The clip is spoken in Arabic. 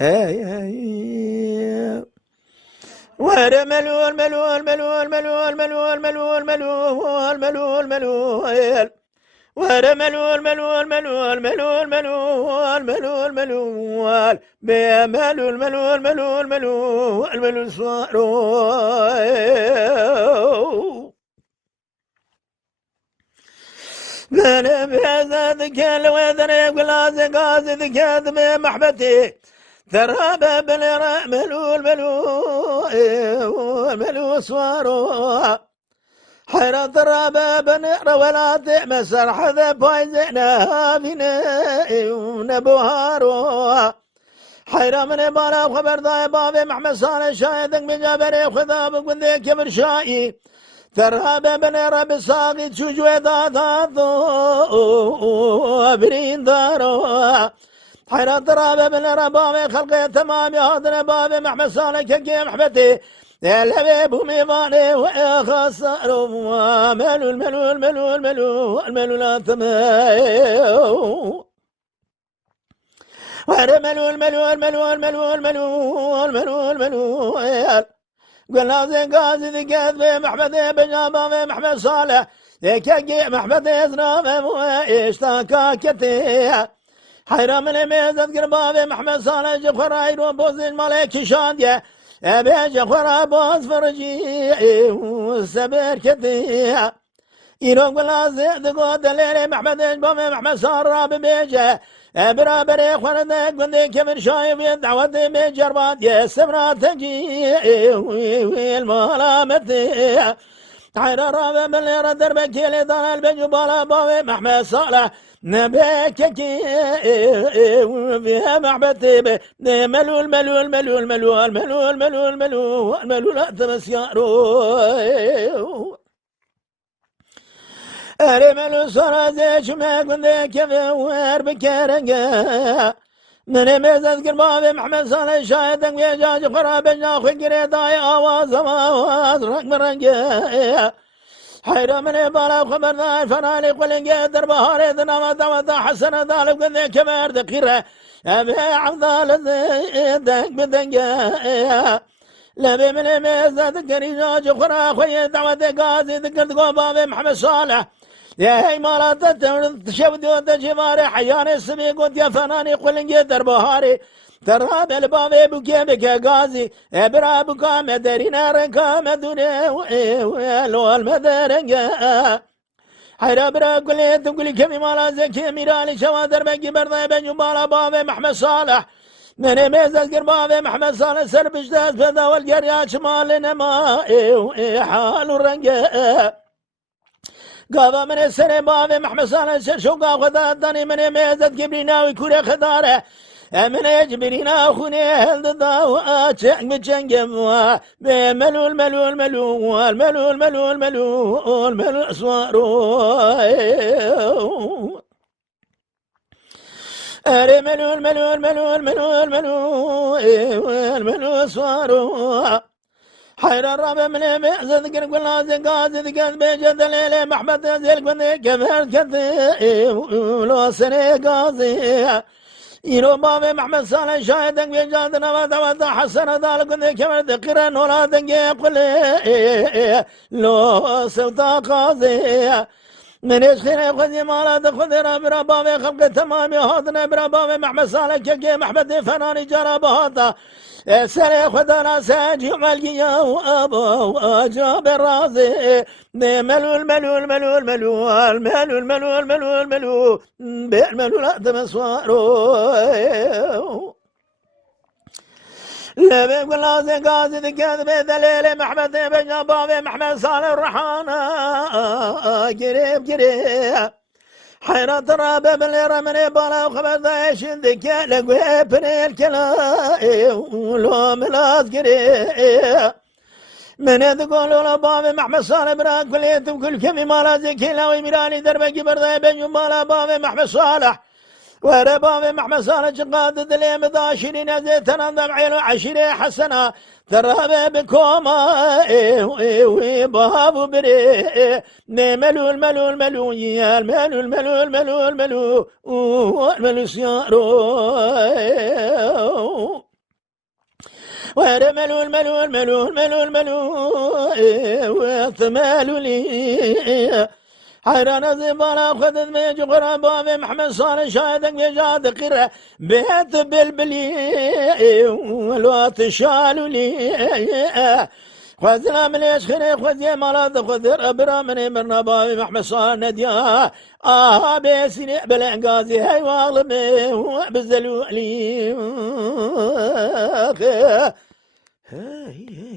هاي هاي ورملوا الملو الملو الملو الملو الملو الملو الملو الملو ورملوا الملو الملو الملو الملو الملو الملو بيملوا الملو الملو الملو الملو صاروا بلا بيزادك الوذن يقول قازدك يا محبتي ترى باب ملو الملو الملو صاروا حيرة ترى باب نقرا ولا تمسر حذا بايزنا فينا ونبوهارو حيرة من بالا خبر ضاي بابي محمد صالح شاهدك من جابري خذا بقول ذيك كبر شاي ترى باب نقرا بالساقي تشوجوي ضاضو برين دارو حيرة ترى باب نقرا بابي خلقي تمام يا هذا بابي محمد صالح كي محبتي الحبيب ميماني وخسر ملو الملو الملو الملو الملو لا تمايو ورملو الملو الملو الملو الملو الملو الملو قلنا زين قازي ذكات محمد بن محمد صالح كي محمد يزنام اشتاكا كتي حيرا من ميزة قربا محمد صالح جخراي وبوزين مالك شادية أبيج خورا باز فرجي والسبر كتي يروق لازق دقود الليل محمد بامي محمد صار راب بيجه برابر خورا قندي كمر شايف دعوة بجربات يسمرا تجي والملامتي حير راب من ردر بكيلي دار البيج بالا بامي محمد صالح نبيك فيها محبتي ملو الملو الملو الملو الملو الملو الملو الملو لا تمس يارو أري ملو صار زيش ما كنت كيف وير بكرنجا من ميزة قربابي محمد صالح شاهدك ويجاج خراب ناخذ قريضاي آواز آواز رقم رنجا حيرة من بالا خبر فنالي قلنجي دربهاري ذنما دوتا حسن ذالب قذي كبير ذكيرة أبي عبدال زيدك بدنجا لبي من ميزة ذكري جاج خرا خوي دعوة قاضي ذكرت قوبابي محمد صالح يا هي مالا تشبدي وتجماري حياني السبي قلت يا فناني قلنجي دربهاري ترى بالبابي بكي بكي غازي ابرا بكا مدرينا ركا مدوني ولو المدرنجا حيرا برا قولي تقولي كمي مالا زكي ميرالي شوادر بكي برضا بنجو بالا بابي محمد صالح من ميزة قربابي محمد صالح سربش داس بدا والقريا شمالنا ما حال الرنجا قابا من السنة بابي محمد صالح شوقا خذا الدني من ميزة كبريناوي كوري خداره من يجبرين أخوني هل ضاوات بجنجم بملو الملو الملو الملو الملو الملو الملو أسوارو الملو الملو الملو الملو الملو الملو أسوارو حير الرابع من مئزة ذكر قلنا زقاز ذكر بيجد ليلة محمد زيل قلنا كبير كثير ولو سنة قاضي يرو بابي محمد صالح شاهدك بيجادنا ودعوة حسن ذلك ذي كمر ذكرا ولا دنجي قل لو سوتا قاضي من يشخير خذي مالا تخذي رابر بابي خلق تمام هاتنا بربابي محمد صالح كي محمد فناني جرى بهاتا سري خذنا ساجي ملقيا وابو اجاب الرازي ملو الملو الملو الملو الملو الملو الملو الملو بالملو لا تمسوارو لا بيقول لازم قاصد كذب دليل محمد بن بابي محمد صالح الرحانة قريب قريب حيرة رابع بالرمني بالا وخبز ايش ذكاء لقوي بني الكلا ولو ملاس قريب من يقولوا لبابي محمد صالح براك كليت وكل كمي مالا زكي لا ويميراني دربك برضا بن بالا بابي محمد صالح وربابي محمد صالح قاد دليم ضاشرين زيتنا ضمعين وعشرين حسنة ترى بكوما بابو بري ملو الملو الملو يا الملو الملو الملو الملو الملو سيارو وير ملول ملول ملول ملول ملول ثمالوا لي حيران زبالة خذت ميج غرابة في محمد صالح شاهدك بجاد قرة بيت بالبلي والوات شالوا لي خذنا من يسخني خذ مرض خذ أبرا من مرنبا في محمد صالح نديا بيسني بالعنقازي هاي والمي بزلولي هاي